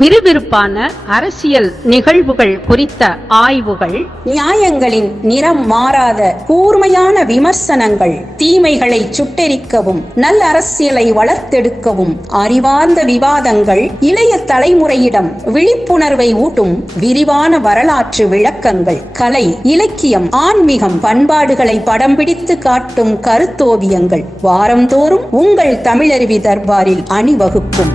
விறுவிறுப்பான அரசியல் நிகழ்வுகள் குறித்த ஆய்வுகள், நியாயங்களின் நிறம் மாறாத கூர்மையான விமர்சனங்கள், தீமைகளை சுட்டெரிக்கவும் நல்ல அரசியலை வளர்த்தெடுக்கவும் அறிவார்ந்த விவாதங்கள், இளைய தலைமுறையிடம் விழிப்புணர்வை ஊட்டும் விரிவான வரலாற்று விளக்கங்கள், கலை, இலக்கியம், ஆன்மீகம், பண்பாடுகளை படம் பிடித்து காட்டும் கருத்தோவியங்கள் வாரந்தோறும் உங்கள் தமிழருவி தர்பாரில் அணிவகுக்கும்.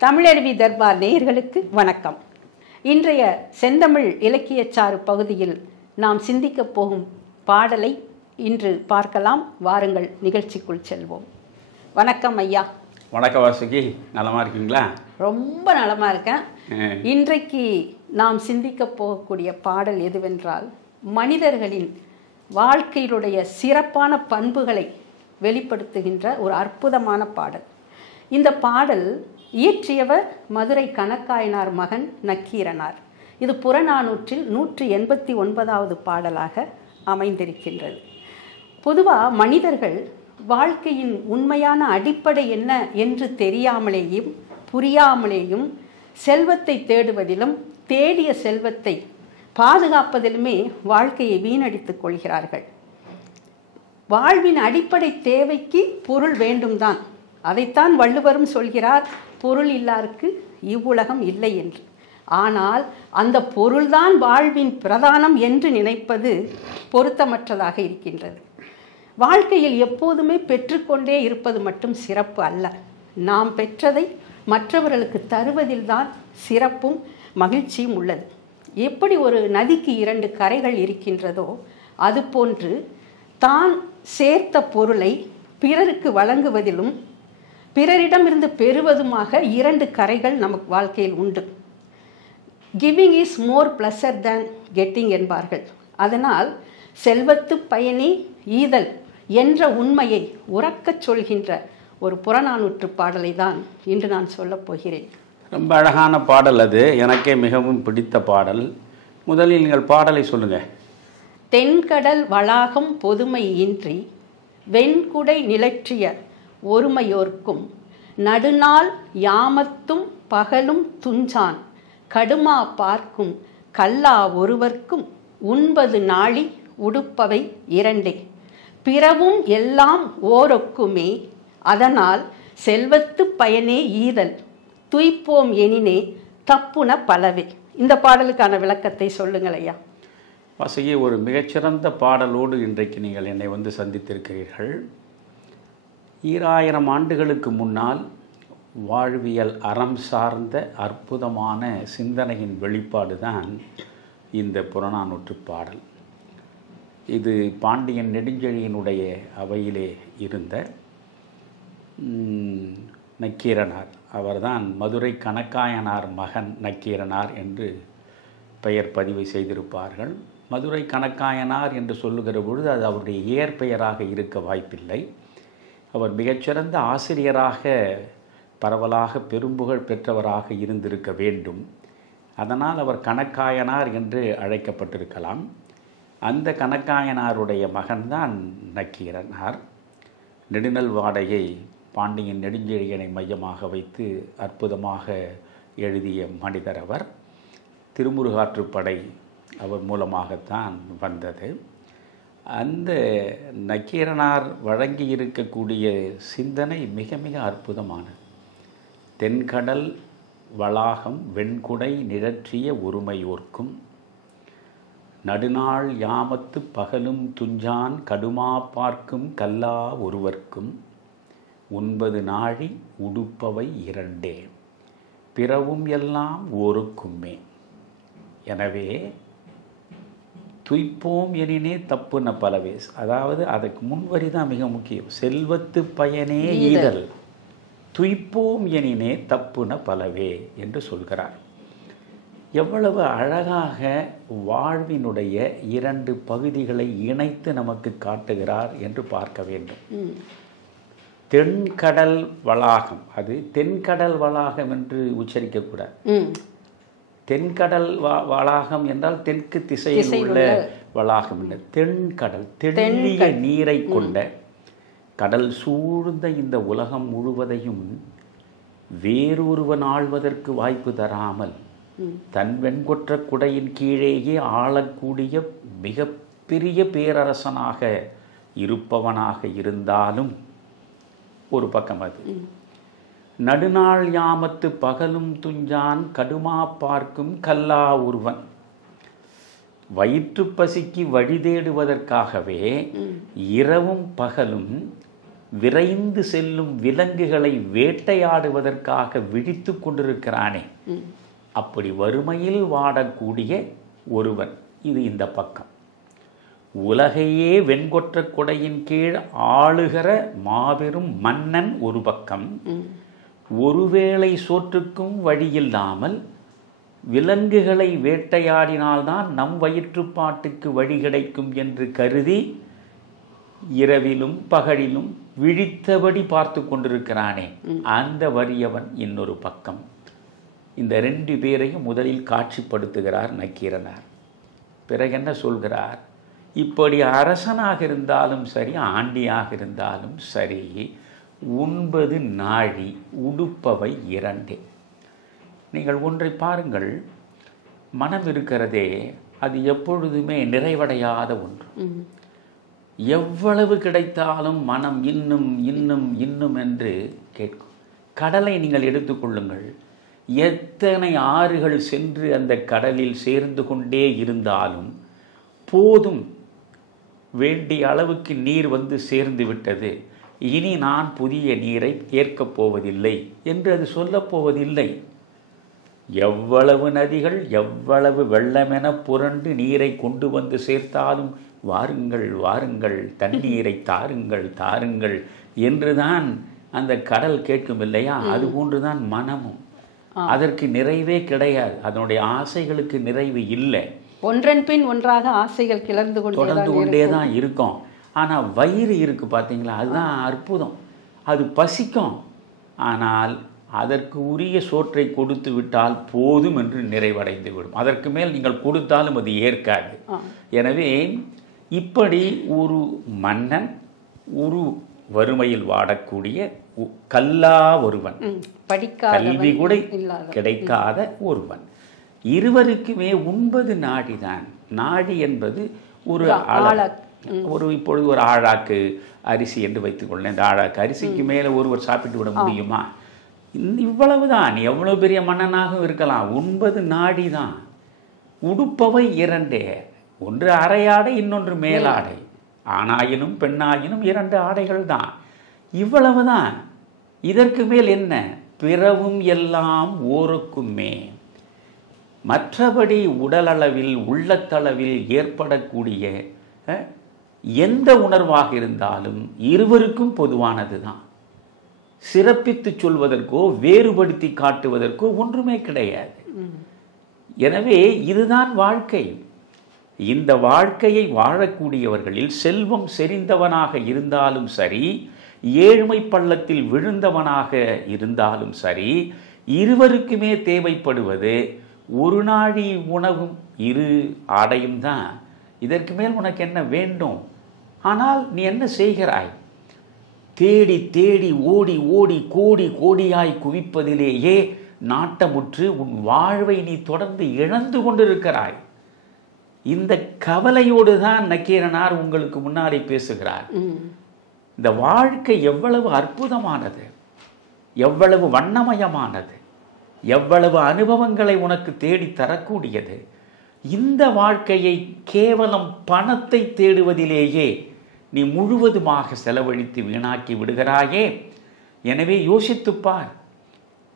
தமிழருவி தர்பார் நேயர்களுக்கு வணக்கம். இன்றைய செந்தமிழ் இலக்கியச்சாறு பகுதியில் நாம் சிந்திக்கப் போகும் பாடலை இன்று பார்க்கலாம். வாருங்கள், நிகழ்ச்சிக்குள் செல்வோம். வணக்கம் ஐயா. வணக்கம் வாசுகி, நலமா இருக்கீங்களா? ரொம்ப நலமா இருக்கேன். இன்றைக்கு நாம் சிந்திக்கப் போகக்கூடிய பாடல் எதுவென்றால், மனிதர்களின் வாழ்க்கையிலுடைய சிறப்பான பண்புகளை வெளிப்படுத்துகின்ற ஒரு அற்புதமான பாடல். இந்த பாடல் இயற்றியவர் மதுரை கணக்காயனார் மகன் நக்கீரனார். இது புறநானூற்றில் 189வது பாடலாக அமைந்திருக்கின்றது. பொதுவாக மனிதர்கள் வாழ்க்கையின் உண்மையான அடிப்படை என்ன என்று தெரியாமலேயும் புரியாமலேயும் செல்வத்தை தேடுவதிலும் தேடிய செல்வத்தை பாதுகாப்பதிலுமே வாழ்க்கையை வீணடித்துக் கொள்கிறார்கள். வாழ்வின் அடிப்படை தேவைக்கு பொருள் வேண்டும்தான். அதைத்தான் வள்ளுவரும் சொல்கிறார், பொருள் இல்லாருக்கு இவ்வுலகம் இல்லை என்று. ஆனால் அந்த பொருள்தான் வாழ்வின் பிரதானம் என்று நினைப்பது பொருத்தமற்றதாக இருக்கின்றது. வாழ்க்கையில் எப்போதுமே பெற்றுக்கொண்டே இருப்பது மட்டும் சிறப்பு அல்ல. நாம் பெற்றதை மற்றவர்களுக்கு தருவதில்தான் சிறப்பும் மகிழ்ச்சியும் உள்ளது. எப்படி ஒரு நதிக்கு 2 கரைகள் இருக்கின்றதோ அதுபோன்று தான் சேர்த்த பொருளை பிறருக்கு வழங்குவதிலும் பிறரிடமிருந்து பெறுவதுமாக 2 கரைகள் நமக்கு வாழ்க்கையில் உண்டு. Giving is more pleasure than getting என்பார்கள். அதனால் செல்வத்து பயனே ஈதல் என்ற உண்மையை உறக்கச் சொல்கின்ற ஒரு புறநானூற்று பாடலை தான் இன்று நான் சொல்லப் போகிறேன். ரொம்ப அழகான பாடல், அது எனக்கே மிகவும் பிடித்த பாடல். முதலில் நீங்கள் பாடலை சொல்லுங்க. தென்கடல் வளாகம் பொதுமை இன்றி வெண்குடை நிலற்றிய ஒருமையோர்க்கும் நடுநாள் யாமத்தும் பகலும் துஞ்சான் கடுமா பார்க்கும் கல்லா ஒருவர்க்கும் உண்பது நாழி உடுப்பவை 2 பிறவும் எல்லாம் ஓரொக்குமே அதனால் செல்வத்து பயனே ஈதல் துய்ப்போம் எனினே தப்புன பலவே. இந்த பாடலுக்கான விளக்கத்தை சொல்லுங்கள் ஐயா. வாசுகி, ஒரு மிகச்சிறந்த பாடலோடு இன்றைக்கு நீங்கள் என்னை வந்து சந்தித்திருக்கிறீர்கள். 2000 ஆண்டுகளுக்கு முன்னால் வாழ்வியல் அறம் சார்ந்த அற்புதமான சிந்தனையின் வெளிப்பாடு தான் இந்த புறநானூற்று பாடல். இது பாண்டியன் நெடுஞ்செழியனுடைய அவையிலே இருந்த நக்கீரனார், அவர்தான் மதுரை கணக்காயனார் மகன் நக்கீரனார் என்று பெயர் பதிவு செய்திருப்பார்கள். மதுரை கணக்காயனார் என்று சொல்லுகிற பொழுது அது அவருடைய இயற்பெயராக இருக்க வாய்ப்பில்லை. அவர் மிகச்சிறந்த ஆசிரியராக பரவலாக பெரும்புகழ் பெற்றவராக இருந்திருக்க வேண்டும். அதனால் அவர் கணக்காயனார் என்று அழைக்கப்பட்டிருக்கலாம். அந்த கணக்காயனாருடைய மகன்தான் நக்கீரனார். நெடுநல் வாடையை பாண்டியன் நெடுஞ்செழியனை மையமாக வைத்து அற்புதமாக எழுதிய மனிதர் அவர். திருமுருகாற்றுப்படை அவர் மூலமாகத்தான் வந்தது. அந்த நக்கீரனார் வழங்கி இருக்கக்கூடிய சிந்தனை மிக மிக அற்புதமானது. தென்கடல் வளாகம் வெண்குடை நிழற்றிய ஒருமையோர்க்கும் நடுநாள் யாமத்து பகலும் துஞ்சான் கடுமா பார்க்கும் கல்லா ஒருவர்க்கும் உண்பது நாழி உடுப்பவை 2 பிறவும் எல்லாம் ஓருக்குமே. எனவே துய்ப்போம் எனினே தப்புன பலவே. அதாவது அதுக்கு முன்வரி தான் மிக முக்கியம். செல்வத்து பயனே ஈதல் துய்ப்போம் எனினே தப்புன பலவே என்று சொல்கிறார். எவ்வளவு அழகாக வாழ்வினுடைய 2 பகுதிகளை இணைத்து நமக்கு காட்டுகிறார் என்று பார்க்க வேண்டும். தென்கடல் வளாகம், அது தென்கடல் வளாகம் என்று உச்சரிக்கக்கூடாது. தென்கடல் வளாகம் என்றால் தெற்கு திசையில் உள்ள வளாகம் இல்லை. தென்கடல், தெள்ளிய நீரை கொண்ட கடல் சூழ்ந்த இந்த உலகம் முழுவதையும் வேறொருவன் ஆள்வதற்கு வாய்ப்பு தராமல் தன் வெண்கொற்ற குடையின் கீழேயே ஆளக்கூடிய மிகப்பெரிய பேரரசனாக இருப்பவனாக இருந்தாலும் ஒரு பக்கம் அது. நடுநாள் யாமத்து பகலும் துஞ்சான் கடுமா பார்க்கும் கல்லா ஒருவன். வயிற்று பசிக்கு வழி தேடுவதற்காகவே இரவும் பகலும் விரைந்து செல்லும் விலங்குகளை வேட்டையாடுவதற்காக விழித்து கொண்டிருக்கிறானே, அப்படி வறுமையில் வாடக்கூடிய ஒருவன். இது இந்த பக்கம். உலகையே வெண்கொற்ற கொடையின் கீழ் ஆளுகிற மாபெரும் மன்னன் ஒரு பக்கம். ஒருவேளை சோற்றுக்கும் வழியில்லாமல் விலங்குகளை வேட்டையாடினால்தான் நம் வயிற்றுப்பாட்டுக்கு வழி கிடைக்கும் என்று கருதி இரவிலும் பகலிலும் விழித்தபடி பார்த்து கொண்டிருக்கிறானே, அந்த வறியவன் இன்னொரு பக்கம். இந்த ரெண்டு பேரையும் முதலில் காட்சிப்படுத்துகிறார் நக்கீரனார். பிறகு என்ன சொல்கிறார்? இப்படி அரசனாக இருந்தாலும் சரி, ஆண்டியாக இருந்தாலும் சரி, உண்பது நாழி, உடுப்பவை இரண்டே. நீங்கள் ஒன்றை பாருங்கள், மனம் இருக்கிறதே அது எப்பொழுதுமே நிறைவடையாத ஒன்று. எவ்வளவு கிடைத்தாலும் மனம் இன்னும் இன்னும் இன்னும் என்று கேட்கும். கடலை நீங்கள் எடுத்துக்கொள்ளுங்கள். எத்தனை ஆறுகள் சென்று அந்த கடலில் சேர்ந்து கொண்டே இருந்தாலும் போதும், வேண்டிய அளவுக்கு நீர் வந்து சேர்ந்து விட்டது, இனி நான் புதிய நீரை ஏற்கப் போவதில்லை என்று அது சொல்லப் போவதில்லை. எவ்வளவு நதிகள் எவ்வளவு வெள்ளமென புரண்டு நீரை கொண்டு வந்து சேர்த்தாலும் வாருங்கள் வாருங்கள், தண்ணீரை தாருங்கள் தாருங்கள் என்றுதான் அந்த கடல் கேட்கும் இல்லையா? அதுபோன்றுதான் மனமும். அதற்கு நிறைவே கிடையாது, அதனுடைய ஆசைகளுக்கு நிறைவு இல்லை. ஒன்றன் பின் ஒன்றாக ஆசைகள் தொடர்ந்து கொண்டே தான் இருக்கும். ஆனால் வயிறு இருக்கு பார்த்தீங்களா, அதுதான் அற்புதம். அது பசிக்கும், ஆனால் அதற்கு உரிய சோற்றை கொடுத்து விட்டால் போதும் என்று நிறைவடைந்து விடும். அதற்கு மேல் நீங்கள் கொடுத்தாலும் அது ஏற்காது. எனவே இப்படி ஒரு மன்னன், ஒரு வறுமையில் வாடக்கூடிய கல்லா ஒருவன், கல்வி கூட கிடைக்காத ஒருவன், இருவருக்குமே உண்பது நாடிதான். நாடி என்பது ஒரு இப்பொழுது ஒரு ஆழாக்கு அரிசி என்று வைத்துக் கொள்ள. இந்த ஆழாக்கு அரிசிக்கு மேலே ஒருவர் சாப்பிட்டு விட முடியுமா? இவ்வளவுதான். எவ்வளவு பெரிய மன்னனாகவும் இருக்கலாம். உண்பது நாடிதான். உடுப்பவை இரண்டே, ஒன்று அரையாடை, இன்னொன்று மேலாடை. ஆணாயினும் பெண்ணாயினும் இரண்டு ஆடைகள் தான். இவ்வளவுதான். இதற்கு மேல் என்ன? பிறவும் எல்லாம் ஓருக்குமே. மற்றபடி உடலளவில் உள்ளத்தளவில் ஏற்படக்கூடிய எந்த உணர்வாக இருந்தாலும் இருவருக்கும் பொதுவானது தான். சிறப்பித்து சொல்வதற்கோ வேறுபடுத்தி காட்டுவதற்கோ ஒன்றுமே கிடையாது. எனவே இதுதான் வாழ்க்கை. இந்த வாழ்க்கையை வாழக்கூடியவர்களில் செல்வம் செறிந்தவனாக இருந்தாலும் சரி, ஏழ்மை பள்ளத்தில் விழுந்தவனாக இருந்தாலும் சரி, இருவருக்குமே தேவைப்படுவது ஒரு நாழி உணவும் இரு ஆடையும் தான். இதற்கு மேல் உனக்கு என்ன வேண்டும்? ஆனால் நீ என்ன செய்கிறாய்? தேடி தேடி ஓடி ஓடி கோடி கோடியாய் குவிப்பதிலேயே நாட்டமுற்று உன் வாழ்வை நீ தொடர்ந்து இழந்து கொண்டிருக்கிறாய். இந்த கவலையோடு தான் நக்கீரனார் உங்களுக்கு முன்னாடி பேசுகிறார். இந்த வாழ்க்கை எவ்வளவு அற்புதமானது, எவ்வளவு வண்ணமயமானது, எவ்வளவு அனுபவங்களை உனக்கு தேடி தரக்கூடியது. இந்த வாழ்க்கையை கேவலம் பணத்தை தேடுவதிலேயே நீ முழுவதுமாக செலவழித்து வீணாக்கி விடுகிறாயே. எனவே யோசித்துப்பார்.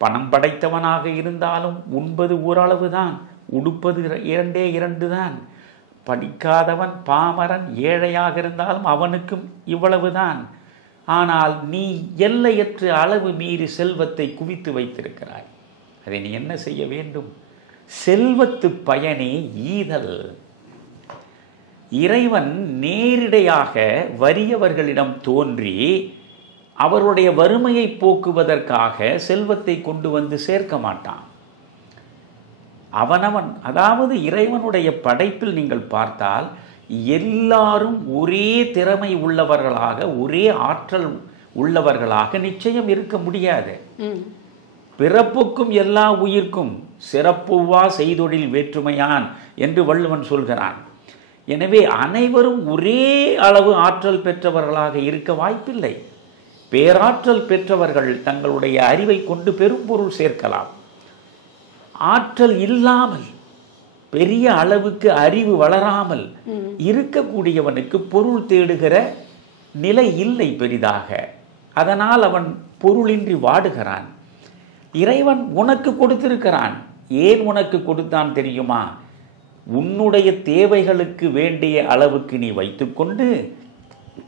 பணம் படைத்தவனாக இருந்தாலும் உண்பது ஓரளவு தான், உடுப்பது இரண்டே இரண்டு தான். படிக்காதவன் பாமரன் ஏழையாக இருந்தாலும் அவனுக்கும் இவ்வளவுதான். ஆனால் நீ எல்லையற்ற அளவு மீறி செல்வத்தை குவித்து வைத்திருக்கிறாய். அதை நீ என்ன செய்ய வேண்டும்? செல்வத்து பயனே ஈதல். இறைவன் நேரிடையாக வறியவர்களிடம் தோன்றி அவருடைய வறுமையை போக்குவதற்காக செல்வத்தை கொண்டு வந்து சேர்க்க மாட்டான். அவனவன், அதாவது இறைவனுடைய படைப்பில் நீங்கள் பார்த்தால் எல்லாரும் ஒரே திறமை உள்ளவர்களாக, ஒரே ஆற்றல் உள்ளவர்களாக நிச்சயம் இருக்க முடியாது. பிறப்புக்கும் எல்லா உயிர்க்கும் சிறப்புவா செய்தொழில் வேற்றுமையான் என்று வள்ளுவன் சொல்கிறான். எனவே அனைவரும் ஒரே அளவு ஆற்றல் பெற்றவர்களாக இருக்க வாய்ப்பில்லை. பேராற்றல் பெற்றவர்கள் தங்களுடைய அறிவை கொண்டு பெரும் பொருள் சேர்க்கலாம். ஆற்றல் இல்லாமல், பெரிய அளவுக்கு அறிவு வளராமல் இருக்கக்கூடியவனுக்கு பொருள் தேடுகிற நிலை இல்லை பெரிதாக. அதனால் அவன் பொருளின்றி வாடுகிறான். இறைவன் உனக்கு கொடுத்திருக்கிறான். ஏன் உனக்கு கொடுத்தான் தெரியுமா? உன்னுடைய தேவைகளுக்கு வேண்டிய அளவுக்கு நீ வைத்துக்கொண்டு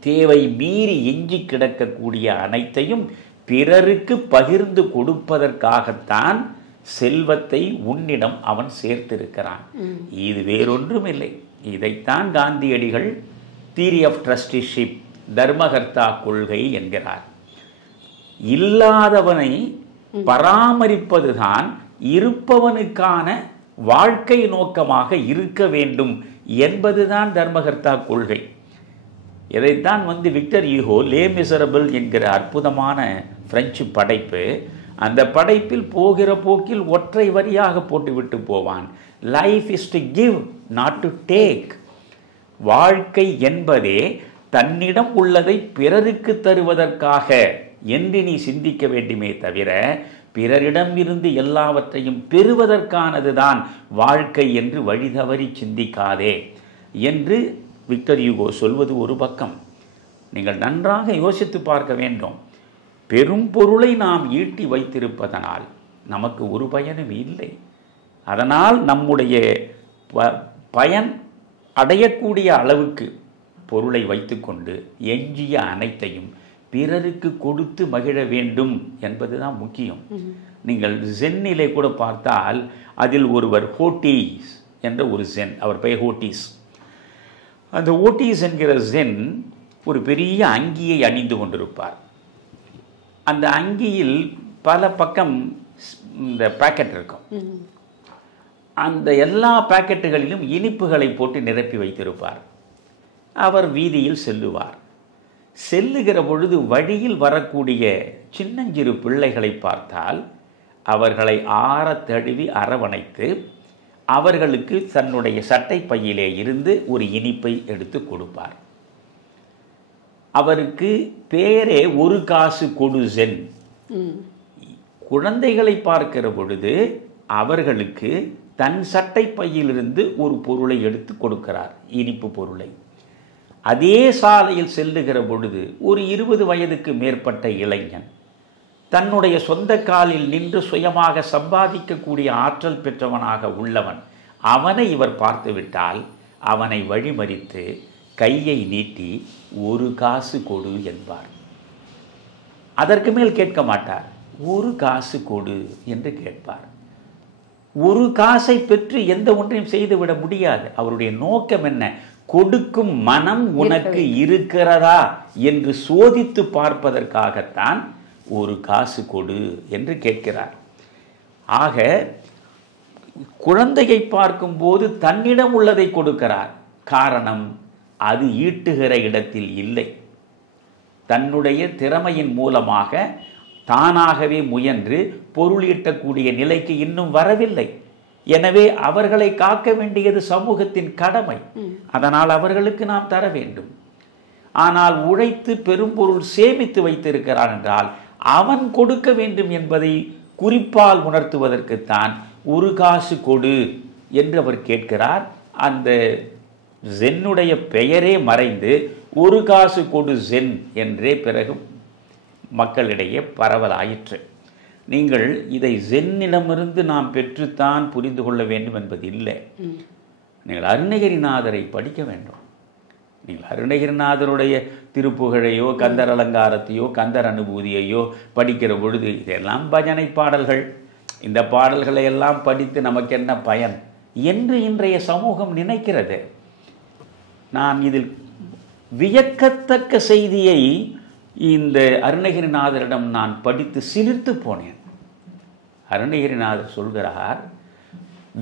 தேவை மீறி எஞ்சி கிடக்கக்கூடிய அனைத்தையும் பிறருக்கு பகிர்ந்து கொடுப்பதற்காகத்தான் செல்வத்தை உன்னிடம் அவன் சேர்த்திருக்கிறான். இது வேறொன்றும் இல்லை. இதைத்தான் காந்தியடிகள் தியரி ஆஃப் ட்ரஸ்டிஷிப், தர்மகர்த்தா கொள்கை என்கிறார். இல்லாதவனை பராமரிப்பதுதான் இருப்பவனுக்கான வாழ்க்கை நோக்கமாக இருக்க வேண்டும் என்பதுதான் தர்மகர்த்தா கொள்கை. இதைத்தான் விக்டர் யூகோ லே மிசரபிள் என்கிற அற்புதமான பிரெஞ்சு படைப்பு, அந்த படைப்பில் போகிற போக்கில் ஒற்றை வரியாக போட்டுவிட்டு போவான். Life is to give, not to take. வாழ்க்கை என்பதே தன்னிடம் உள்ளதை பிறருக்கு தருவதற்காக என்று நீ சிந்திக்க வேண்டுமே தவிர பிறரிடம் இருந்து எல்லாவற்றையும் பெறுவதற்கானதுதான் வாழ்க்கை என்று வழிதவறி சிந்திக்காதே என்று விக்டர் யூகோ சொல்வது ஒரு பக்கம். நீங்கள் நன்றாக யோசித்து பார்க்க வேண்டும். பெரும் பொருளை நாம் ஈட்டி வைத்திருப்பதனால் நமக்கு ஒரு பயனும் இல்லை. அதனால் நம்முடைய பயன் அடையக்கூடிய அளவுக்கு பொருளை வைத்துக்கொண்டு எஞ்சிய அனைத்தையும் பிறருக்கு கொடுத்து மகிழ வேண்டும் என்பதுதான் முக்கியம். நீங்கள் ஜென்னிலே கூட பார்த்தால் அதில் ஒருவர் ஹோட்டீஸ் என்ற ஒரு ஜென், அவர் பெயர் ஹோட்டீஸ். அந்த ஹோட்டீஸ் என்கிற ஜென் ஒரு பெரிய அங்கியை அணிந்து கொண்டிருப்பார். அந்த அங்கியில் பல பக்கம் இந்த பாக்கெட் இருக்கும். அந்த எல்லா பாக்கெட்டுகளிலும் இனிப்புகளை போட்டு நிரப்பி வைத்திருப்பார். அவர் வீதியில் செல்லுவார். செல்லுகிற பொழுது வழியில் வரக்கூடிய சின்னஞ்சிறு பிள்ளைகளை பார்த்தால் அவர்களை ஆற தழுவி அரவணைத்து அவர்களுக்கு தன்னுடைய சட்டை பையிலே இருந்து ஒரு இனிப்பை எடுத்து கொடுப்பார். அவருக்கு பேரே ஒரு காசு கொடு ஜென். குழந்தைகளை பார்க்கிற பொழுது அவர்களுக்கு தன் சட்டை பையிலிருந்து ஒரு பொருளை எடுத்து கொடுக்கிறார், இனிப்பு பொருளை. அதே சாலையில் செல்லுகிற பொழுது ஒரு 20 வயதுக்கு மேற்பட்ட இளைஞன் தன்னுடைய சொந்த காலில் நின்று சுயமாக சம்பாதிக்கக்கூடிய ஆற்றல் பெற்றவனாக உள்ளவன், அவனை இவர் பார்த்துவிட்டால் அவனை வழிமறித்து கையை நீட்டி ஒரு காசு கொடு என்பார். அதற்கு மேல் கேட்க மாட்டார். ஒரு காசு கொடு என்று கேட்பார். ஒரு காசை பெற்று எந்த ஒன்றையும் செய்துவிட முடியாது. அவருடைய நோக்கம் என்ன? கொடுக்கும் மனம் உனக்கு இருக்கிறதா என்று சோதித்து பார்ப்பதற்காகத்தான் ஒரு காசு கொடு என்று கேட்கிறார். ஆக குழந்தையை பார்க்கும்போது தன்னிடம் உள்ளதை கொடுக்கிறார். காரணம், அது ஈட்டுகிற இடத்தில் இல்லை. தன்னுடைய திறமையின் மூலமாக தானாகவே முயன்று பொருள் ஈட்டக்கூடிய நிலைக்கு இன்னும் வரவில்லை. எனவே அவர்களை காக்க வேண்டியது சமூகத்தின் கடமை. அதனால் அவர்களுக்கு நாம் தர வேண்டும். ஆனால் உழைத்து பெரும்பொருள் சேமித்து வைத்திருக்கிறான் என்றால் அவன் கொடுக்க வேண்டும் என்பதை குறிப்பால் உணர்த்துவதற்குத்தான் ஒரு காசு கொடு என்று அவர் கேட்கிறார். அந்த ஜென்னுடைய பெயரே மறைந்து ஒரு காசு கொடு ஜென் என்றே பிறகு மக்களிடையே பரவலாயிற்று. நீங்கள் இதை ஜென்னிடமிருந்து நாம் பெற்றுத்தான் புரிந்து கொள்ள வேண்டும் என்பது இல்லை. நீங்கள் அருணகிரிநாதரை படிக்க வேண்டும். நீங்கள் அருணகிரிநாதருடைய திருப்புகழையோ கந்தர் அலங்காரத்தையோ கந்தர் அனுபூதியையோ படிக்கிற பொழுது இதெல்லாம் பஜனை பாடல்கள், இந்த பாடல்களை எல்லாம் படித்து நமக்கு என்ன பயன் என்று இன்றைய சமூகம் நினைக்கிறது. நான் இதில் வியக்கத்தக்க செய்தியை இந்த அருணகிரிநாதரிடம் நான் படித்து சிலிர்த்து போனேன். அருணகிரிநாதர் சொல்கிறார்,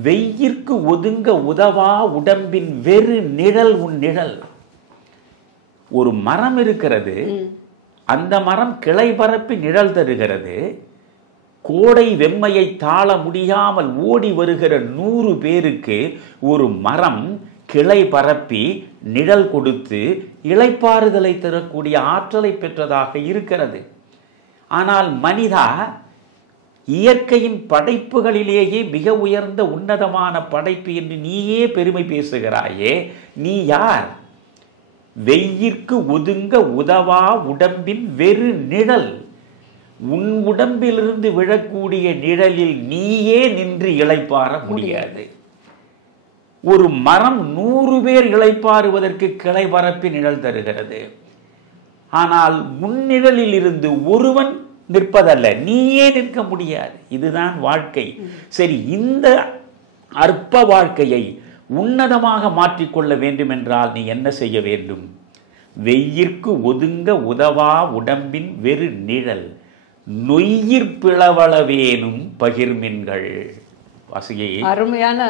வெய்யிற்கு ஒதுங்க உதவா உடம்பின் வெறு நிழல் உன் நிழல். ஒரு மரம் இருக்கிறது, அந்த மரம் கிளை பரப்பி நிழல் தருகிறது. கோடை வெம்மையை தாழ முடியாமல் ஓடி வருகிற 100 பேருக்கு ஒரு மரம் கிளை பரப்பி நிழல் கொடுத்து இளைப்பாறுதலை தரக்கூடிய ஆற்றலை பெற்றதாக இருக்கிறது. ஆனால் மனிதா, இயற்கையின் படைப்புகளிலேயே மிக உயர்ந்த உன்னதமான படைப்பு என்று நீயே பெருமை பேசுகிறாயே, நீ யார்? வெய்யிற்கு ஒதுங்க உதவா உடம்பின் வெறு நிழல். உன் உடம்பிலிருந்து விழக்கூடிய நிழலில் நீயே நின்று இளைப்பாற முடியாது. ஒரு மரம் 100 பேர் இளைப்பாறுவதற்கு கிளை பரப்பி நிழல் தருகிறது. ஆனால் முன்னிழலில் இருந்து ஒருவன் நிற்பதல்ல, நீயே நிற்க முடியாது. இதுதான் வாழ்க்கை. சரி, இந்த அற்ப வாழ்க்கையை உன்னதமாக மாற்றிக்கொள்ள வேண்டும் என்றால் நீ என்ன செய்ய வேண்டும்? வெய்யிற்கு ஒதுங்க உதவா உடம்பின் வெறு நிழல் நொய்யிற் பிளவளவேனும் பகிர்மின்கள். வாசியை அருமையான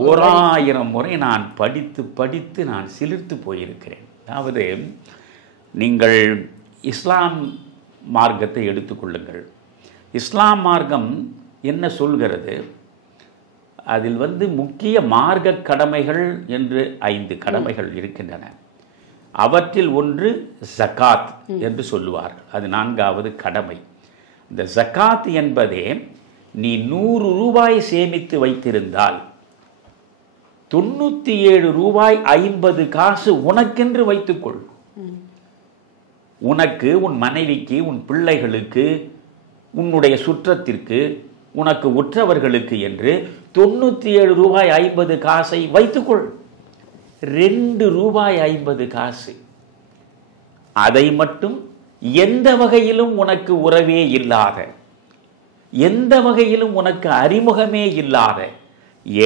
1000 முறை நான் படித்து படித்து நான் சிலிர்த்து போயிருக்கிறேன். அதாவது, நீங்கள் இஸ்லாம் மார்க்கத்தை எடுத்துக்கொள்ளுங்கள். இஸ்லாம் மார்க்கம் என்ன சொல்கிறது? அதில் முக்கிய மார்க்க கடமைகள் என்று 5 கடமைகள் இருக்கின்றன. அவற்றில் ஒன்று ஜகாத் என்று சொல்லுவார்கள். அது 4வது கடமை. இந்த ஜகாத் என்பதே, நீ 100 ரூபாய் சேமித்து வைத்திருந்தால் 97 ரூபாய் 50 காசு உனக்கென்று வைத்துக்கொள். உனக்கு, உன் மனைவிக்கு, உன் பிள்ளைகளுக்கு, உன்னுடைய சுற்றத்திற்கு, உனக்கு உற்றவர்களுக்கு என்று 97 ரூபாய் 50 காசை வைத்துக்கொள். 2 ரூபாய் 50 காசு, அதை மட்டும் எந்த வகையிலும் உனக்கு உறவே இல்லாத, எந்த வகையிலும் உனக்கு அறிமுகமே இல்லாத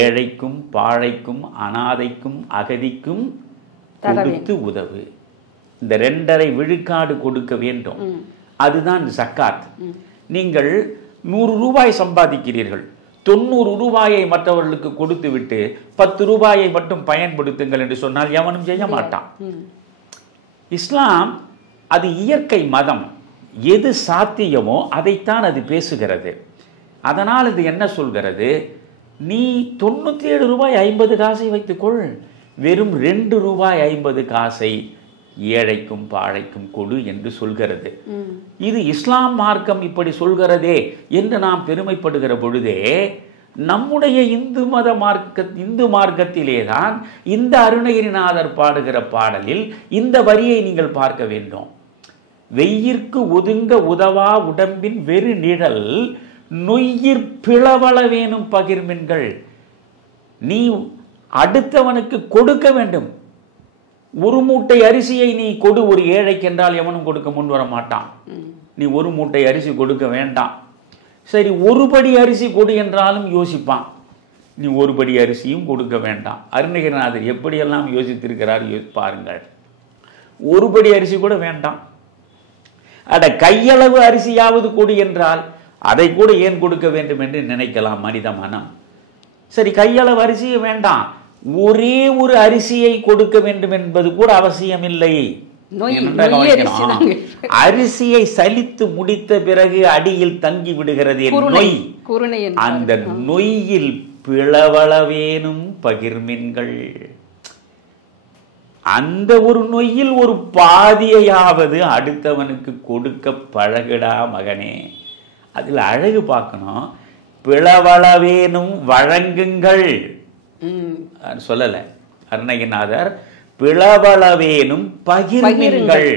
ஏழைக்கும் பாழைக்கும் அனாதைக்கும் அகதிக்கும் கொடுத்து உதவு. இந்த 2.5 விழுக்காடு கொடுக்க வேண்டும். அதுதான் ஜக்காத். நீங்கள் 100 ரூபாய் சம்பாதிக்கிறீர்கள், 90 ரூபாயை மற்றவர்களுக்கு கொடுத்து விட்டு 10 ரூபாயை மட்டும் பயன்படுத்துங்கள் என்று சொன்னால் எவனும் செய்ய மாட்டான். இஸ்லாம் அது இயற்கை மதம். எது சாத்தியமோ அதைத்தான் அது பேசுகிறது. அதனால் இது என்ன சொல்கிறது? நீ 97 ரூபாய் 50 காசை வைத்துக்கொள், வெறும் 2 ரூபாய் 50 காசை ஏழைக்கும் பாழைக்கும் கொடு என்று சொல்கிறது. இது இஸ்லாம் மார்க்கம் இப்படி சொல்கிறதே என்று நாம் பெருமைப்படுகிற பொழுதே, நம்முடைய இந்து மார்க்கத்திலேதான் இந்த அருணகிரிநாதர் பாடுகிற பாடலில் இந்த வரியை நீங்கள் பார்க்க வேண்டும். வெய்யிற்கு ஒதுங்க உதவா உடம்பின் வெறு நிழல் நொய்யிற் பிளவளவேனும் பகிர்மின்கள். நீ அடுத்தவனுக்கு கொடுக்க வேண்டும். ஒரு மூட்டை அரிசியை நீ கொடு ஒரு ஏழைக்கு என்றால் எவனும் கொடுக்க முன் வர மாட்டான். நீ ஒரு மூட்டை அரிசி கொடுக்க வேண்டாம். சரி, ஒரு படி அரிசி கொடு என்றாலும் யோசிப்பான். நீ ஒரு படி அரிசியும் கொடுக்க வேண்டாம். அருணகிரிநாதர் எப்படியெல்லாம் யோசித்திருக்கிறார் பாருங்கள். ஒரு படி அரிசி கூட வேண்டாம். அட, கையளவு அரிசியாவது கொடு என்றால் அதை கூட ஏன் கொடுக்க வேண்டும் என்று நினைக்கலாம் மனித மனம். சரி, கையளவு அரிசியை வேண்டாம், ஒரே ஒரு அரிசியை கொடுக்க வேண்டும் என்பது கூட அவசியம் இல்லை. அரிசியை சலித்து முடித்த பிறகு அடியில் தங்கி விடுகிறது நொய். அந்த நொய்யில் பிளவளவேனும் பகிர்மின்கள். அந்த ஒரு நொய்யில் ஒரு பாதியையாவது அடுத்தவனுக்கு கொடுக்க பழகுடா மகனே. அதில் அழகு பார்க்கணும். பிளவளவேனும் வழங்குங்கள் சொல்லல அருணகிரிநாதர், பிளவளவேனும் பகிர்மின்கள்.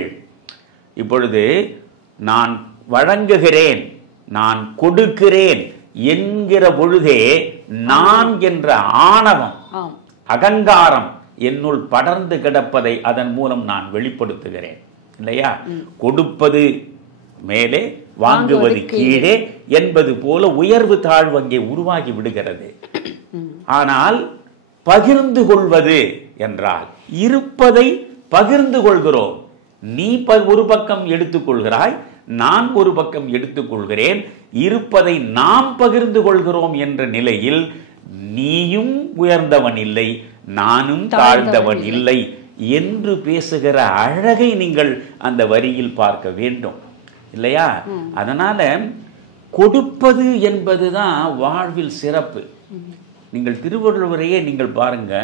இப்பொழுது நான் வழங்குகிறேன், நான் கொடுக்கிறேன் என்கிற பொழுதே நான் என்ற ஆணவம், அகங்காரம் என்னுள் படர்ந்து கிடப்பதை அதன் மூலம் நான் வெளிப்படுத்துகிறேன் இல்லையா? கொடுப்பது மேலே வாங்குவது கீழே என்பது போல உயர்வு தாழ்வு அங்கே உருவாகி விடுகிறது. ஆனால் பகிர்ந்து கொள்வது என்றால் இருப்பதை பகிர்ந்து கொள்கிறோம். நீ ஒரு பக்கம் எடுத்துக்கொள்கிறாய், நான் ஒரு பக்கம் எடுத்துக்கொள்கிறேன், இருப்பதை நாம் பகிர்ந்து கொள்கிறோம் என்ற நிலையில் நீயும் உயர்ந்தவன் இல்லை, நானும் தாழ்ந்தவன் இல்லை என்று பேசுகிற அழகை நீங்கள் அந்த வரியில் பார்க்க வேண்டும் இல்லையா? அதனால கொடுப்பது என்பதுதான் வாழ்வில் சிறப்பு. நீங்கள் திருவள்ளுவரையே நீங்கள் பாருங்க,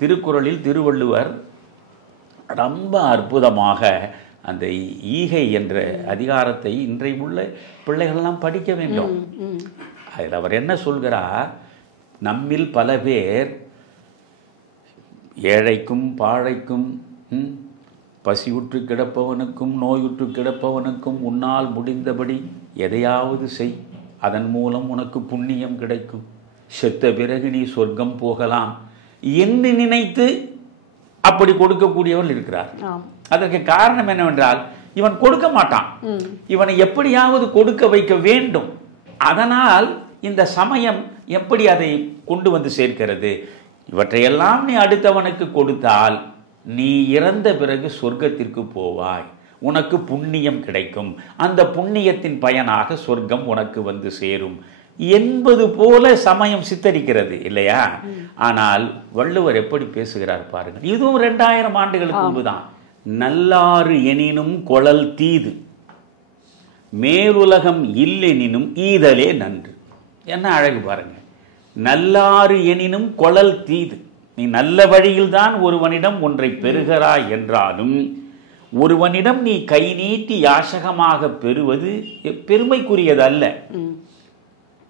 திருக்குறளில் திருவள்ளுவர் ரொம்ப அற்புதமாக அந்த ஈகை என்ற அதிகாரத்தை இன்றைய உள்ள பிள்ளைகள்லாம் படிக்க வேண்டும். அதில் அவர் என்ன சொல்கிறார், நம்மில் பல பேர் ஏழைக்கும் பாழைக்கும் பசியுற்று கிடப்பவனுக்கும் நோயுற்று கிடப்பவனுக்கும் உன்னால் முடிந்தபடி எதையாவது செய், அதன் மூலம் உனக்கு புண்ணியம் கிடைக்கும், செத்த பிறகு நீ சொர்க்கம் போகலாம் என்று நினைத்து அப்படி கொடுக்கக்கூடியவர்கள் இருக்கிறார். அதற்கு காரணம் என்னவென்றால் இவன் கொடுக்க மாட்டான், இவனை எப்படியாவது கொடுக்க வைக்க வேண்டும். அதனால் இந்த சமயம் எப்படி அதை கொண்டு வந்து சேர்க்கிறது, இவற்றையெல்லாம் நீ அடுத்தவனுக்கு கொடுத்தால் நீ இறந்த பிறகு சொர்க்கத்திற்கு போவாய், உனக்கு புண்ணியம் கிடைக்கும், அந்த புண்ணியத்தின் பயனாக சொர்க்கம் உனக்கு வந்து சேரும் என்பது போல சமயம் சித்தரிக்கிறது இல்லையா? ஆனால் வள்ளுவர் எப்படி பேசுகிறார் பாருங்கள். இதுவும் 2000 ஆண்டுகளுக்கு முன்புதான். நல்லாறு எனினும் கொளல் தீது, மேலுலகம் இல்லெனினும் ஈதலே நன்று. என்ன அழகு பாருங்க. நல்லாறு எனினும் கொளல் தீது, நீ நல்ல வழியில் தான் ஒருவனிடம் ஒன்றை பெறுகிறாய் என்றாலும் ஒருவனிடம் நீ கை நீட்டி யாசகமாக பெறுவது பெருமைக்குரியது அல்ல,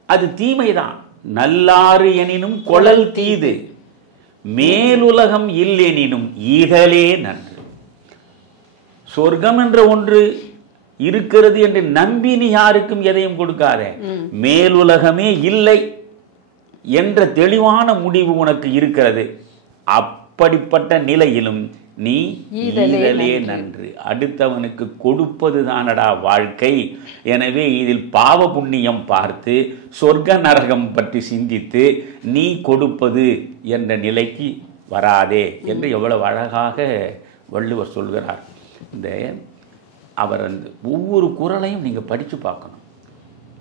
அது தீமைதான். நல்லாறு எனினும் கொளல் தீது, மேலுலகம் இல்லெனினும் ஈதலே நன்று. சொர்க்கம் என்ற ஒன்று இருக்கிறது என்று நம்பி நீ யாருக்கும் எதையும் கொடுக்காத, மேலுலகமே இல்லை என்ற தெளிவான முடிவு உனக்கு இருக்கிறது, அப்படிப்பட்ட நிலையிலும் நீ ஈதலே நன்று. அடுத்தவனுக்கு கொடுப்பது தானடா வாழ்க்கை. எனவே இதில் பாவ புண்ணியம் பார்த்து சொர்க்க நரகம் பற்றி சிந்தித்து நீ கொடுப்பது என்ற நிலைக்கு வராதே என்று எவ்வளவு அழகாக வள்ளுவர் சொல்கிறார். இந்த அவர் அந்த ஒவ்வொரு குறளையும் நீங்கள் படித்து பார்க்கணும்.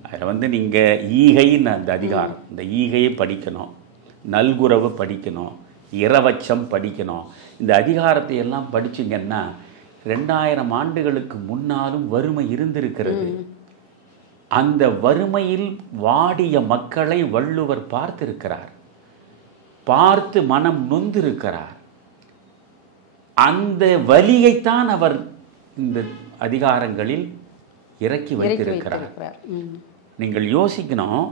அதில் நீங்கள் ஈகைன்னு அந்த அதிகாரம், இந்த ஈகையை படிக்கணும், நல்குறவை படிக்கணும், இரவச்சம் படிக்கணும். இந்த அதிகாரத்தை எல்லாம் படிச்சிங்கன்னா 2000 ஆண்டுகளுக்கு முன்னாலும் வறுமை இருந்திருக்கிறது. அந்த வறுமையில் வாடிய மக்களை வள்ளுவர் பார்த்திருக்கிறார், பார்த்து மனம் நொந்திருக்கிறார். அந்த வலியைத்தான் அவர் இந்த அதிகாரங்களில் இறக்கி வைத்திருக்கிறார். நீங்கள் யோசிக்கணும்,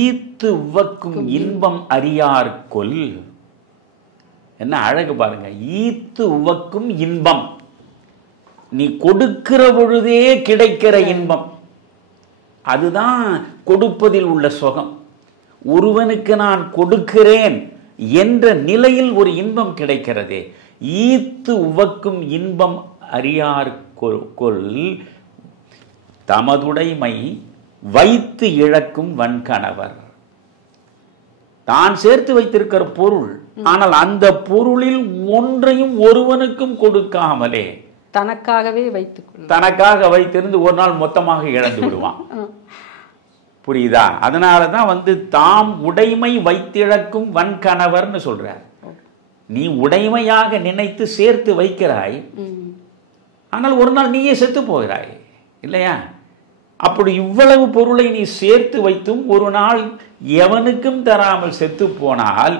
ஈத்து உவக்கும் இன்பம் அறியார் கொல். என்ன அழகு பாருங்க, ஈத்து உவக்கும் இன்பம், நீ கொடுக்கிற பொழுதே கிடைக்கிற இன்பம், அதுதான் கொடுப்பதில் உள்ள சுகம். ஒருவனுக்கு நான் கொடுக்கிறேன் என்ற நிலையில் ஒரு இன்பம் கிடைக்கிறதே. ஈத்து உவக்கும் இன்பம் அறியார் கொல், தமதுடைமை வைத்து இழக்கும் வன்கணவர். தான் சேர்த்து வைத்திருக்கிற பொருள், ஆனால் அந்த பொருளில் ஒன்றையும் ஒருவனுக்கும் கொடுக்காமலே தனக்காக வைத்திருந்து ஒரு நாள் மொத்தமாக இழந்து விடுவான். புரியுதா? அதனாலதான் தாம் உடைமை வைத்திழக்கும் வன்கணவர்னு சொல்றார். நீ உடைமையாக நினைத்து சேர்த்து வைக்கிறாய், ஆனால் ஒரு நாள் நீயே செத்து போகிறாய் இல்லையா? அப்படி இவ்வளவு பொருளை நீ சேர்த்து வைத்தும் ஒரு நாள் எவனுக்கும் தராமல் செத்து போனால்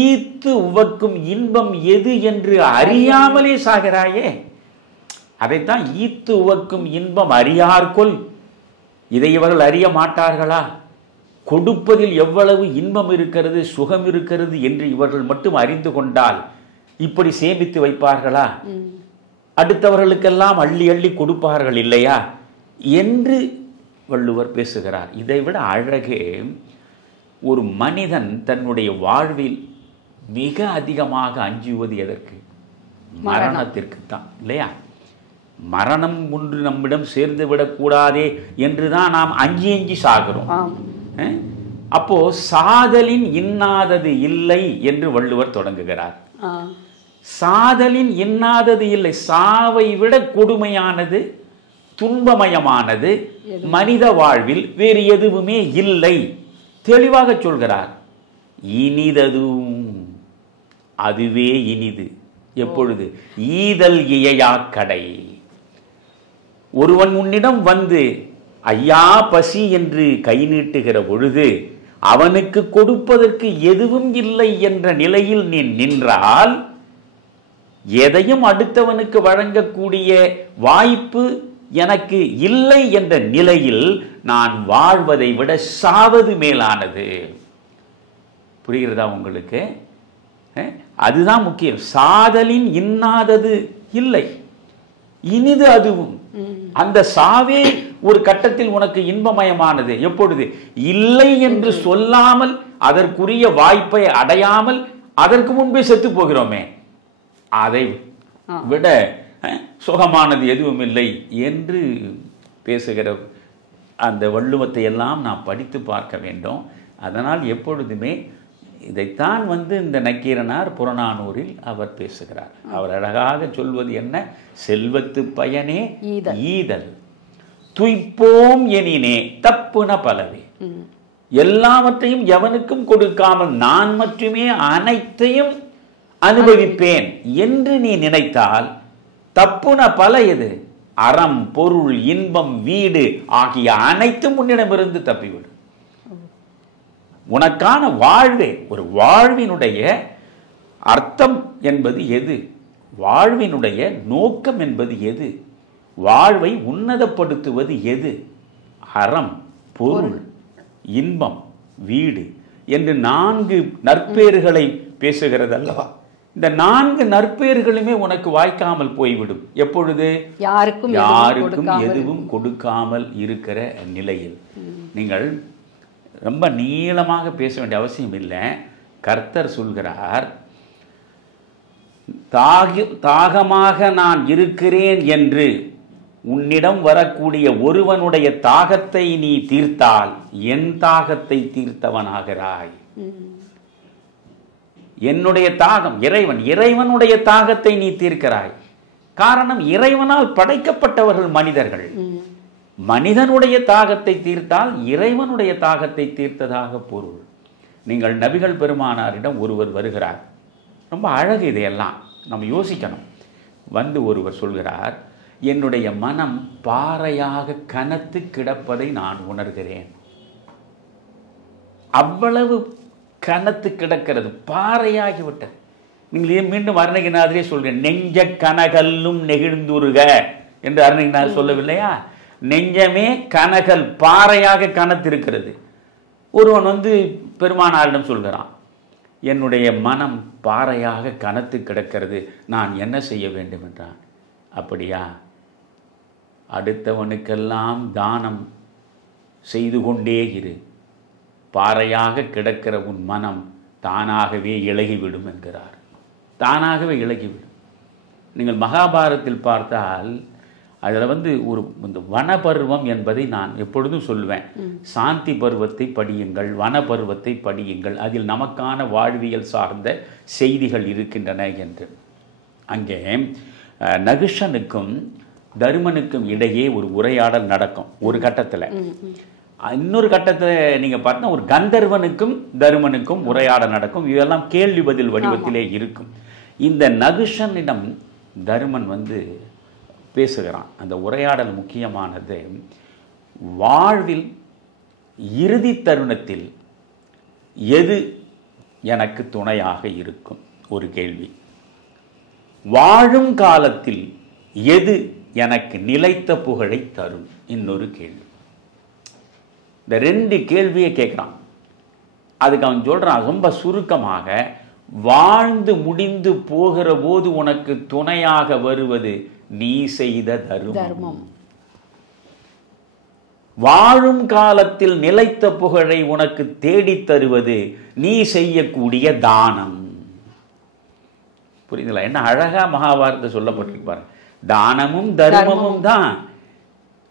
ஈத்து உவக்கும் இன்பம் எது என்று அறியாமலே சாகிறாயே. அதைத்தான் ஈத்து உவக்கும் இன்பம் அறியார்கொல். இதை இவர்கள் அறிய மாட்டார்களா? கொடுப்பதில் எவ்வளவு இன்பம் இருக்கிறது, சுகம் இருக்கிறது என்று இவர்கள் மட்டும் அறிந்து கொண்டால் இப்படி சேமித்து வைப்பார்களா? அடுத்தவர்களுக்கெல்லாம் அள்ளி அள்ளி கொடுப்பார்கள் இல்லையா என்று வள்ளுவர் பேசுகிறார். இதைவிட அழகே, ஒரு மனிதன் தன்னுடைய வாழ்வில் மிக அதிகமாக அஞ்சுவது எதற்கு? மரணத்திற்குத்தான் இல்லையா? மரணம் ஒன்று நம்மிடம் சேர்ந்து விடக்கூடாதே என்றுதான் நாம் அஞ்சி அஞ்சி சாகிறோம். அப்போ சாதலின் இன்னாதது இல்லை என்று வள்ளுவர் தொடங்குகிறார். சாதலின் இன்னாதது இல்லை. சாவை விட கொடுமையானது, துன்பமயமானது மனித வாழ்வில் வேறு எதுவுமே இல்லை. தெளிவாக சொல்கிறார். இனிததும் அதுவே இனிது. எப்பொழுது? ஈதல் இயையா கடை. ஒருவன் உன்னிடம் வந்து ஐயா பசி என்று கை நீட்டுகிற பொழுது அவனுக்கு கொடுப்பதற்கு எதுவும் இல்லை என்ற நிலையில் நீ நின்றால், எதையும் அடுத்தவனுக்கு வழங்கக்கூடிய வாய்ப்பு எனக்கு இல்லை என்ற நிலையில் நான் வாழ்வதை விட சாவது மேலானது. புரிகிறதா உங்களுக்கு? அதுதான் முக்கியம். சாதலின் இன்னாதது இல்லை, இனிது அதுவும். அந்த சாவே ஒரு கட்டத்தில் உனக்கு இன்பமயமானது. எப்பொழுது? இல்லை என்று சொல்லாமல், அதற்குரிய வாய்ப்பை அடையாமல் அதற்கு முன்பே செத்து போகிறோமே, அதை விட சுகமானது எதுவும் இல்லை என்று பேசுகிற அந்த வள்ளுவத்தை எல்லாம் நாம் படித்து பார்க்க வேண்டும். அதனால் எப்பொழுதுமே இதைத்தான் இந்த நக்கீரனார் புறநானூரில் அவர் பேசுகிறார். அவர் அழகாக சொல்வது என்ன? செல்வத்து பயனே ஈதல், துய்ப்போம் எனினே தப்புன பலவே. எல்லாவற்றையும் எவனுக்கும் கொடுக்காமல் நான் மட்டுமே அனைத்தையும் அனுபவிப்பேன் என்று நீ நினைத்தால் தப்புன பல எது? அறம், பொருள், இன்பம், வீடு ஆகிய அனைத்தும் உன்னிடமிருந்து தப்பிவிடும். உனக்கான வாழ்வே, ஒரு வாழ்வினுடைய அர்த்தம் என்பது எது? வாழ்வினுடைய நோக்கம் என்பது எது? வாழ்வை உன்னதப்படுத்துவது எது? அறம், பொருள், இன்பம், வீடு என்று 4 நற்பேறுகளை பேசுகிறது அல்லவா? இந்த 4 நற்பேறுகளுமே உனக்கு வாய்க்காமல் போய்விடும். எப்பொழுது? யாருக்கும் எதுவும் கொடுக்காமல் இருக்கிற நிலையில். நீங்கள் ரொம்ப நீளமாக பேச வேண்டிய அவசியம் இல்லை. கர்த்தர் சொல்கிறார், தாகமாக நான் இருக்கிறேன் என்று உன்னிடம் வரக்கூடிய ஒருவனுடைய தாகத்தை நீ தீர்த்தால் என் தாகத்தை தீர்த்தவனாகிறாய். என்னுடைய தாகம் இறைவனுடைய தாகத்தை நீ தீர்க்கிறாய். காரணம், இறைவனால் படைக்கப்பட்டவர்கள் மனிதர்கள். மனிதனுடைய தாகத்தை தீர்த்தால் இறைவனுடைய தாகத்தை தீர்த்ததாக பொருள். நீங்கள் நபிகள் பெருமானாரிடம் ஒருவர் வருகிறார். ரொம்ப அழகு. இதையெல்லாம் நம்ம யோசிக்கணும். ஒருவர் சொல்கிறார், என்னுடைய மனம் பாறையாக கனத்து கிடப்பதை நான் உணர்கிறேன். அவ்வளவு கனத்து கிடக்கிறது, பாறையாகிவிட்டது. நீங்கள் மீண்டும் அருணகிரிநாதரே சொல்கிறேன், நெஞ்ச கனகல்லும் நெகிழ்ந்துருக என்று அருணகிரிநாதர் சொல்லவில்லையா? நெஞ்சமே கனகல், பாறையாக கனத்திருக்கிறது. ஒருவன் பெருமானாரிடம் சொல்கிறான், என்னுடைய மனம் பாறையாக கனத்து கிடக்கிறது, நான் என்ன செய்ய வேண்டும் என்றான். அப்படியா? அடுத்தவனுக்கெல்லாம் தானம் செய்து கொண்டே இரு, பாறையாக கிடக்கிற உன் மனம் தானாகவே இளகிவிடும் என்கிறார். தானாகவே இளகிவிடும். நீங்கள் மகாபாரதத்தில் பார்த்தால் அதில் ஒரு வனபருவம் என்பதை நான் எப்பொழுதும் சொல்லுவேன். சாந்தி பருவத்தை படியுங்கள், வனபருவத்தை படியுங்கள், அதில் நமக்கான வாழ்வியல் சார்ந்த செய்திகள் இருக்கின்றன என்று. அங்கே நகுஷனுக்கும் தருமனுக்கும் இடையே ஒரு உரையாடல் நடக்கும் ஒரு கட்டத்தில். இன்னொரு கட்டத்தில் நீங்கள் பார்த்தா ஒரு கந்தர்வனுக்கும் தருமனுக்கும் உரையாடல் நடக்கும். இதெல்லாம் கேள்வி பதில் வடிவத்திலே இருக்கும். இந்த நகுஷனிடம் தருமன் பேசுகிறான். அந்த உரையாடல் முக்கியமானது. வாழ்வில் இறுதி தருணத்தில் எது எனக்கு துணையாக இருக்கும்? ஒரு கேள்வி. வாழும் காலத்தில் எது எனக்கு நிலைத்த புகழை தரும்? இன்னொரு கேள்வி. இந்த 2 கேள்வியை கேட்குறான். அதுக்கு அவன் சொல்றான் ரொம்ப சுருக்கமாக, வாழ்ந்து முடிந்து போகிற போது உனக்கு துணையாக வருவது நீ செய்த தர்மம். வாழும் காலத்தில் நிலைத்த புகழை உனக்கு தேடித் தருவது நீ செய்யக்கூடிய தானம். புரியுதுங்களா? என்ன அழகா மகாபாரதத்தை சொல்லப்பட்டிருப்பார். தானமும் தர்மமும் தான்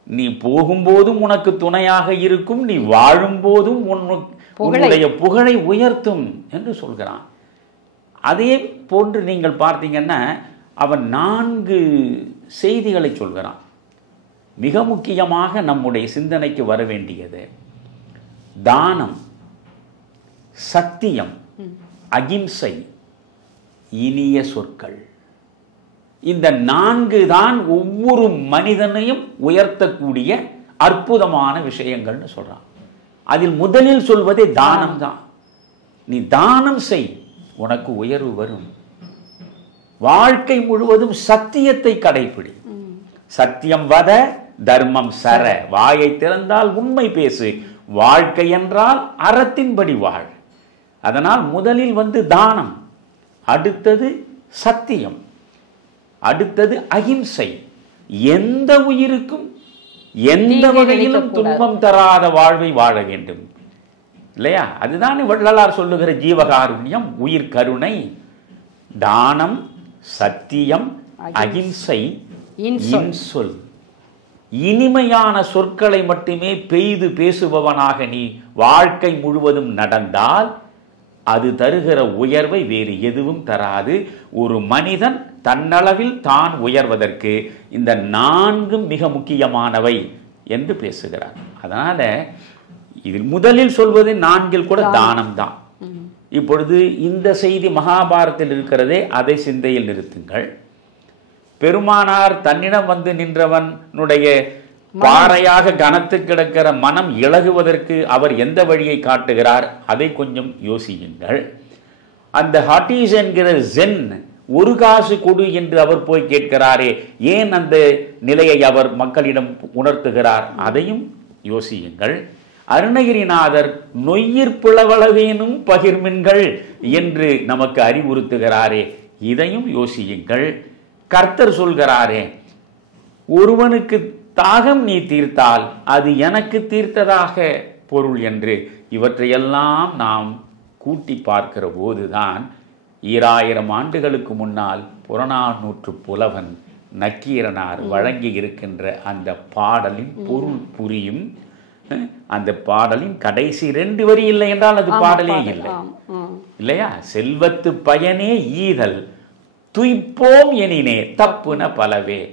நீ போகும்போதும் உனக்கு துணையாக இருக்கும், நீ வாழும் போதும் உன்னுடைய புகழை உயர்த்தும் என்று சொல்கிறான். அதே போன்று நீங்கள் பார்த்தீங்கன்னா அவன் 4 செய்திகளை சொல்கிறான். மிக முக்கியமாக நம்முடைய சிந்தனைக்கு வர வேண்டியது தானம், சத்தியம், அகிம்சை, இனிய சொற்கள். இந்த 4 தான் ஒவ்வொரு மனிதனையும் உயர்த்தக்கூடிய அற்புதமான விஷயங்கள்னு சொல்றான். அதில் முதலில் சொல்வதே தானம் தான். நீ தானம் செய், உனக்கு உயர்வு வரும். வாழ்க்கை முழுவதும் சத்தியத்தை கடைபிடி. சத்தியம் வத, தர்மம் சர. வாயை திறந்தால் உண்மை பேசு. வாழ்க்கை என்றால் அறத்தின்படி வாழ். அதனால் முதலில் தானம், அடுத்தது சத்தியம், அடுத்தது அகிம்சை. எந்த உயிருக்கும் எந்த வகையிலும் துன்பம் தராத வாழ்வை வாழ வேண்டும் இல்லையா? அதுதான் வள்ளலார் சொல்லுகிற ஜீவகாருண்யம், உயிர் கருணை. தானம், சத்தியம், அகிம்சை, இன்சொல். இனிமையான சொற்களை மட்டுமே பெய்து பேசுபவனாக நீ வாழ்க்கை முழுவதும் நடந்தால் அது தருகிற உயர்வை வேறு எதுவும் தராது. ஒரு மனிதன் தன்னளவில் தான் உயர்வதற்கு இந்த 4 மிக முக்கியமானவை என்று பேசுகிறார். அதனால இதில் முதலில் சொல்வது 4 கூட தானம் தான். இப்பொழுது இந்த செய்தி மகாபாரதத்தில் இருக்கிறதே, அதை சிந்தையில் நிறுத்துங்கள். பெருமானார் தன்னிடம் நின்றவனுடைய பாறையாக கனத்து கிடக்கிற மனம் இளகுவதற்கு அவர் எந்த வழியை காட்டுகிறார், அதை கொஞ்சம் யோசியுங்கள். அந்த ஹட்டீஸ் என்கிற ஜென், 1 காசு கொடு என்று அவர் போய் கேட்கிறாரே, ஏன் அந்த நிலையை அவர் மக்களிடம் உணர்த்துகிறார், அதையும் யோசியுங்கள். அருணகிரிநாதர் நொய்யிற் பிளவளவேனும் பகிர்மின்கள் என்று நமக்கு அறிவுறுத்துகிறாரே, இதையும் யோசியுங்கள். கர்த்தர் சொல்கிறாரே, ஒருவனுக்கு தாகம் நீ தீர்த்தால் அது எனக்கு தீர்த்ததாக பொருள் என்று. இவற்றையெல்லாம் நாம் கூட்டி பார்க்கிற போதுதான் 2000 ஆண்டுகளுக்கு முன்னால் புறநானூற்று புலவன் நக்கீரனார் வழங்கி இருக்கின்ற அந்த பாடலின் பொருள் புரியும். அந்த பாடலின் கடைசி 2 வரி இல்லை என்றால் அது பாடலே இல்லை இல்லையா? செல்வத்து பயனே ஈதல், துய்ப்போம் எனினே தப்புன பலவே.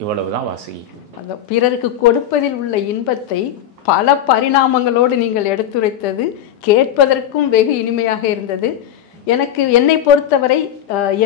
இவ்வளவுதான் வாசிக்கும். பிறருக்கு கொடுப்பதில் உள்ள இன்பத்தை பல பரிணாமங்களோடு நீங்கள் எடுத்துரைத்தது கேட்பதற்கும் வெகு இனிமையாக இருந்தது. என்னை பொறுத்தவரை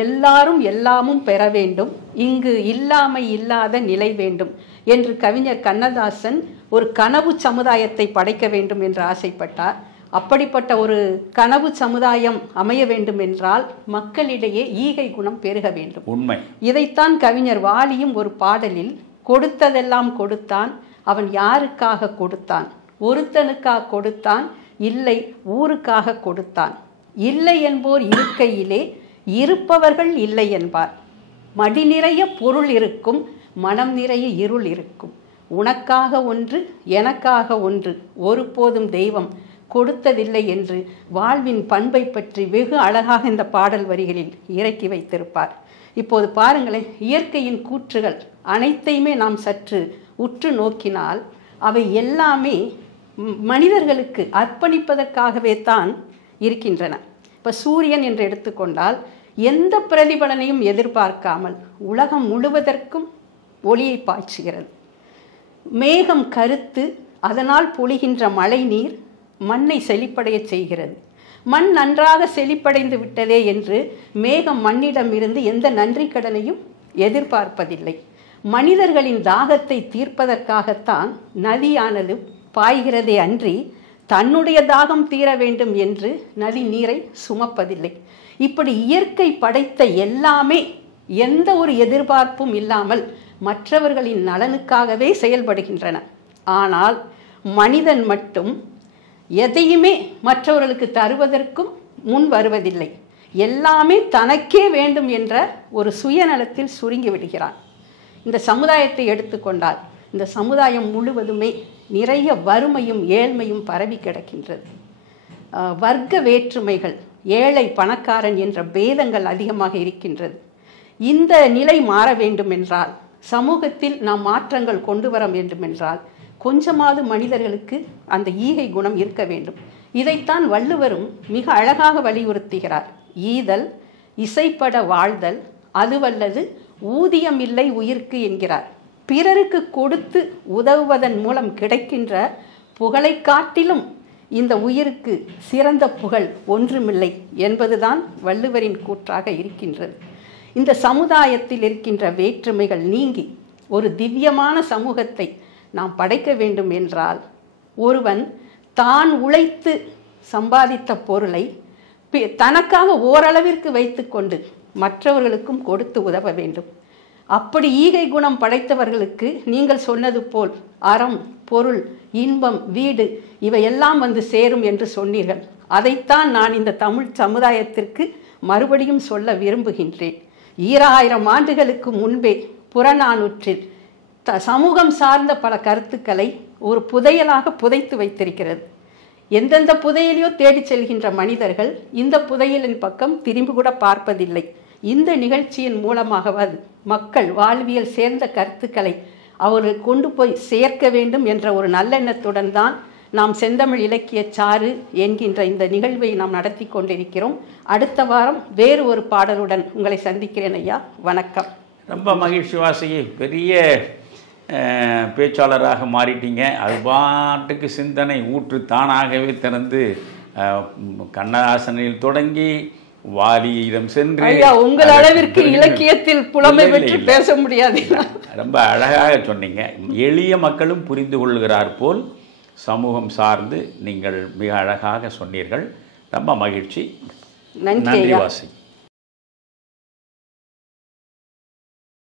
எல்லாரும் எல்லாமும் பெற வேண்டும், இங்கு இல்லாமை இல்லாத நிலை வேண்டும் என்று கவிஞர் கண்ணதாசன் ஒரு கனவு சமுதாயத்தை படைக்க வேண்டும் என்று ஆசைப்பட்டார். அப்படிப்பட்ட ஒரு கனவு சமுதாயம் அமைய வேண்டும் என்றால் மக்களிடையே ஈகை குணம் பெருக வேண்டும். உண்மை. இதைத்தான் கவிஞர் வாலியும் ஒரு பாடலில், கொடுத்ததெல்லாம் கொடுத்தான், அவன் யாருக்காக கொடுத்தான், ஒருத்தனுக்காக கொடுத்தான், இல்லை ஊருக்காக கொடுத்தான். இல்லை என்போர் இருக்கையிலே இருப்பவர்கள் இல்லை என்பார். மடி நிறைய பொருள் இருக்கும், மனம் நிறைய இருள் இருக்கும். உனக்காக ஒன்று, எனக்காக ஒன்று, ஒருபோதும் தெய்வம் கொடுத்ததில்லை என்று வாழ்வின் பண்பை பற்றி வெகு அழகாக இந்த பாடல் வரிகளில் இறக்கி வைத்திருப்பார். இப்போது பாருங்களேன், இயற்கையின் கூற்றுகள் அனைத்தையுமே நாம் சற்று உற்று நோக்கினால் அவை எல்லாமே மனிதர்களுக்கு அர்ப்பணிப்பதற்காகவே தான் இருக்கின்றன. இப்போ சூரியன் என்று எடுத்துக்கொண்டால் எந்த பிரதிபலனையும் எதிர்பார்க்காமல் உலகம் முழுவதற்கும் ஒளியை பாய்ச்சுகிறது. மேகம் கருத்து அதனால் பொழிகின்ற மழை நீர் மண்ணை செழிப்படைய செய்கிறது. மண் நன்றாக செழிப்படைந்து விட்டதே என்று மேகம் மண்ணிடம் இருந்து எந்த நன்றி கடனையும் எதிர்பார்ப்பதில்லை. மனிதர்களின் தாகத்தை தீர்ப்பதற்காகத்தான் நதியானது பாய்கிறதே அன்றி தன்னுடைய தாகம் தீர வேண்டும் என்று நதி நீரை சுமப்பதில்லை. இப்படி இயற்கை படைத்த எல்லாமே எந்த ஒரு எதிர்பார்ப்பும் இல்லாமல் மற்றவர்களின் நலனுக்காகவே செயல்படுகின்றன. ஆனால் மனிதன் மட்டும் எதையுமே மற்றவர்களுக்கு தருவதற்கும் முன் வருவதில்லை. எல்லாமே தனக்கே வேண்டும் என்ற ஒரு சுயநலத்தில் சுருங்கி விடுகிறான். இந்த சமுதாயத்தை எடுத்துக்கொண்டால் இந்த சமுதாயம் முழுவதுமே நிறைய வறுமையும் ஏழ்மையும் பரவி கிடக்கின்றது. வர்க்க வேற்றுமைகள், ஏழை பணக்காரன் என்ற பேதங்கள் அதிகமாக இருக்கின்றது. இந்த நிலை மாற வேண்டும் என்றால், சமூகத்தில் நாம் மாற்றங்கள் கொண்டு வர வேண்டும் என்றால் கொஞ்சமாவது மனிதர்களுக்கு அந்த ஈகை குணம் இருக்க வேண்டும். இதைத்தான் வள்ளுவரும் மிக அழகாக வலியுறுத்துகிறார். ஈதல், இசைப்பட வாழ்தல் அதுவல்லது ஊதியம் இல்லை உயிர்க்கு என்கிறார். பிறருக்கு கொடுத்து உதவுவதன் மூலம் கிடைக்கின்ற புகழை காட்டிலும் இந்த உயிருக்கு சிறந்த புகழ் ஒன்றுமில்லை என்பதுதான் வள்ளுவரின் கூற்றாக இருக்கின்றது. இந்த சமுதாயத்தில் இருக்கின்ற வேற்றுமைகள் நீங்கி ஒரு திவ்யமான சமூகத்தை நாம் படைக்க வேண்டும் என்றால் ஒருவன் தான் உழைத்து சம்பாதித்த பொருளை தனக்காக ஓரளவிற்கு வைத்துக்கொண்டு மற்றவர்களுக்கும் கொடுத்து உதவ வேண்டும். அப்படி ஈகை குணம் படைத்தவர்களுக்கு நீங்கள் சொன்னது போல் அறம், பொருள், இன்பம், வீடு இவையெல்லாம் வந்து சேரும் என்று சொன்னீர்கள். அதைத்தான் நான் இந்த தமிழ் சமுதாயத்திற்கு மறுபடியும் சொல்ல விரும்புகின்றேன். 2000 ஆண்டுகளுக்கு முன்பே புறநானூற்றில் சமூகம் சார்ந்த பல கருத்துக்களை ஒரு புதையலாக புதைத்து வைத்திருக்கிறது. எந்தெந்த புதையலையோ தேடி செல்கின்ற மனிதர்கள் இந்த புதையலின் பக்கம் திரும்பி கூட பார்ப்பதில்லை. இந்த நிகழ்ச்சியின் மூலமாகவது மக்கள் வாழ்வியல் சேர்ந்த கருத்துக்களை அவர்கள் கொண்டு போய் சேர்க்க வேண்டும் என்ற ஒரு நல்லெண்ணத்துடன் தான் நாம் செந்தமிழ் இலக்கிய சாறு என்கின்ற இந்த நிகழ்வை நாம் நடத்தி கொண்டிருக்கிறோம். அடுத்த வாரம் வேறு ஒரு பாடலுடன் உங்களை சந்திக்கிறேன் ஐயா. வணக்கம். ரொம்ப மகிழ்ச்சி வாசகி, பெரிய பேச்சாளராக மாறிட்டீங்க. அது பாட்டுக்கு சிந்தனை ஊற்று தானாகவே திறந்து கண்ணதாசனில் தொடங்கி வாலியிடம் சென்று உங்கள் அளவிற்கு இலக்கியத்தில் புலமை பெற்று பேச முடியாது. ரொம்ப அழகாக சொன்னீங்க. எளிய மக்களும் புரிந்து கொள்கிறார் போல் சமூகம் சார்ந்து நீங்கள் மிக அழகாக சொன்னீர்கள். ரொம்ப மகிழ்ச்சி. நன்றி வாசி.